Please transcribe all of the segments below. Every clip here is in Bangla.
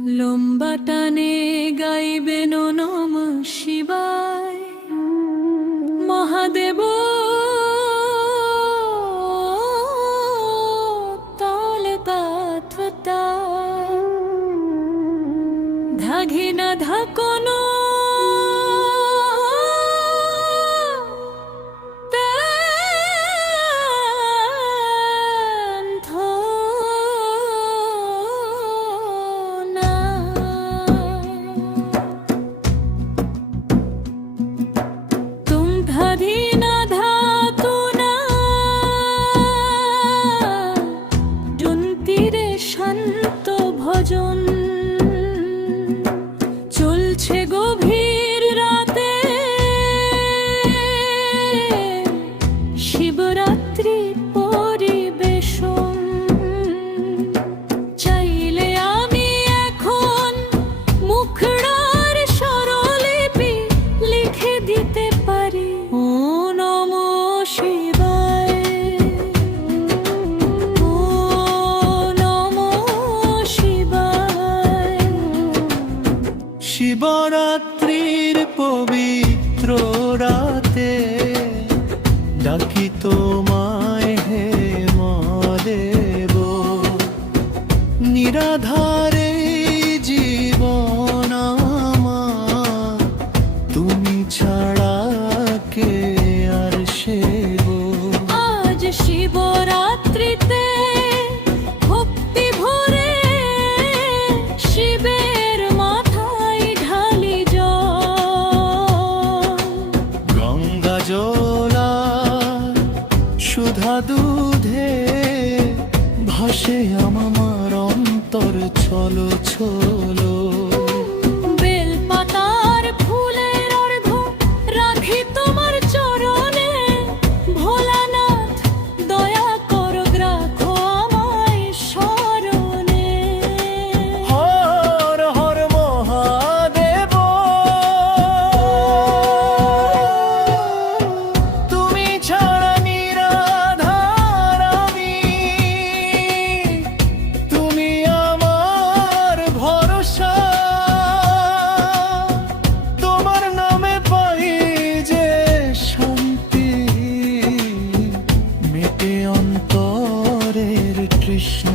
লম্বা টানে গাইবেন নম শিবায় মহাদেব তালে তাত্বতা ধাঘিনা ধাকনো শান্ত ভজন চলছে গভীর রাতে শিবরাত্রি পরিবেশন চাইলে আমি এখন মুখড়ার স্বরলিপি লিখে দিতে পারি ও নমো শিবায় শিবরাত্রির পবিত্র রাতে ডাকি তোমায় হে মহাদেব নিরাধারে জীবন আমার তুমি ছাড়া কে আর সেব আজ শিবরাত্রিতে ভক্তি ভরে শিবের সুধা দুধে ভাসে আমার অন্তর ছলো ছলো বেলপাতার ফুলের অর্ঘ রাখি তোমার চরণে ভোলানাথ দয়া করো রাখো আমায় স্মরণে হর হর মহাদেব তুমি ছাড়া কৃষ্ণ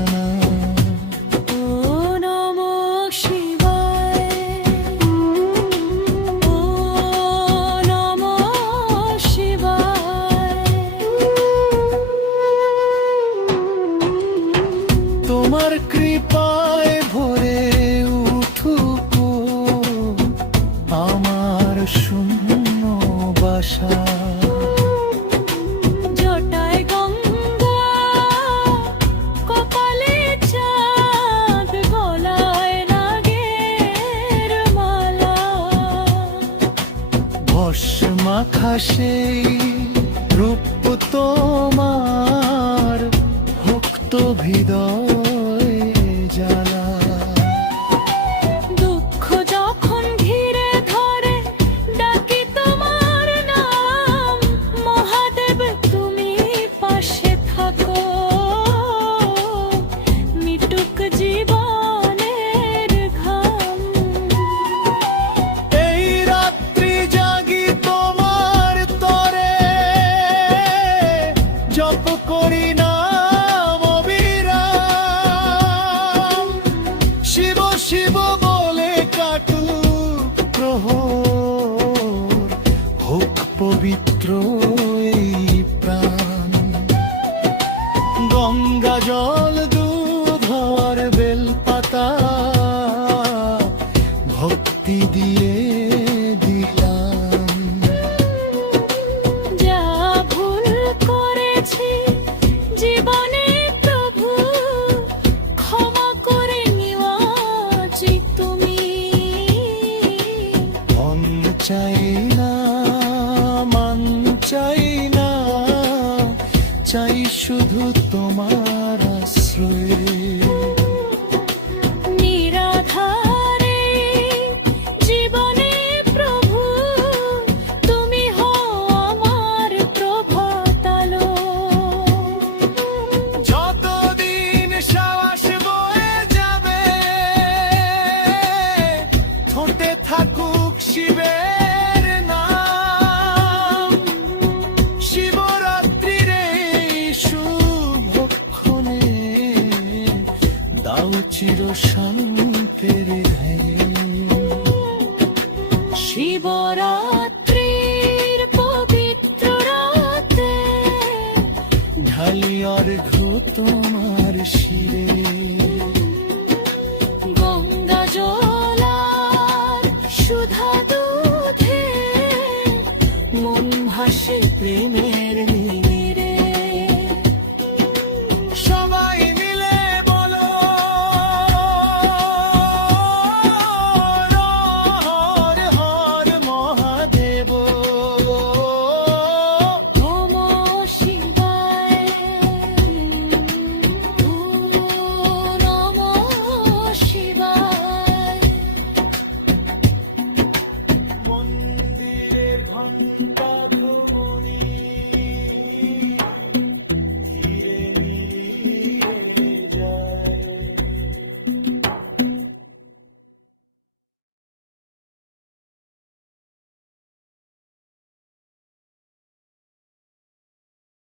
ও নমো শিবায় ও নমো শিবায় তোমার কৃপায় ভরে উঠুক আমার শূন্য বাসা মাখা সেই রূপ তোমার ভক্ত হৃদয় জ্বালা দুঃখ যখন ঘিরে ধরে ডাকি তোমার নাম মহাদেব তুমি পাশে থাকো মিটুক জীবনের ঘাম এই রাত্রি জাগি তোমার তরে জপ করি নাম অবিরাম শিব শিব বলে কাটু প্রহর হোক পবিত্র এই প্রাণ গঙ্গা জল দুধ আর বেলপাতা ভক্তি দিয়ে দিলাম যা ভুল করেছি জীবনে প্রভু ক্ষমা করে নিও তুমি মন চাই না মান চাই না চাই শুধু তোমার আশ্রয় নিরাধারে জীবন দাও চির শান্তের ধ্যানে। শিবরাত্রির পবিত্র রাতে ঢালি অর্ঘ্য তোমার শিরে, গঙ্গা জলার সুধা দুধে মন ভাসে প্রেমের নীরে। সবাই মিলে বলো হর হর মহাদেব। নমঃ শিবায়, নমঃ শিবায়। মন্দিরের ঘণ্টা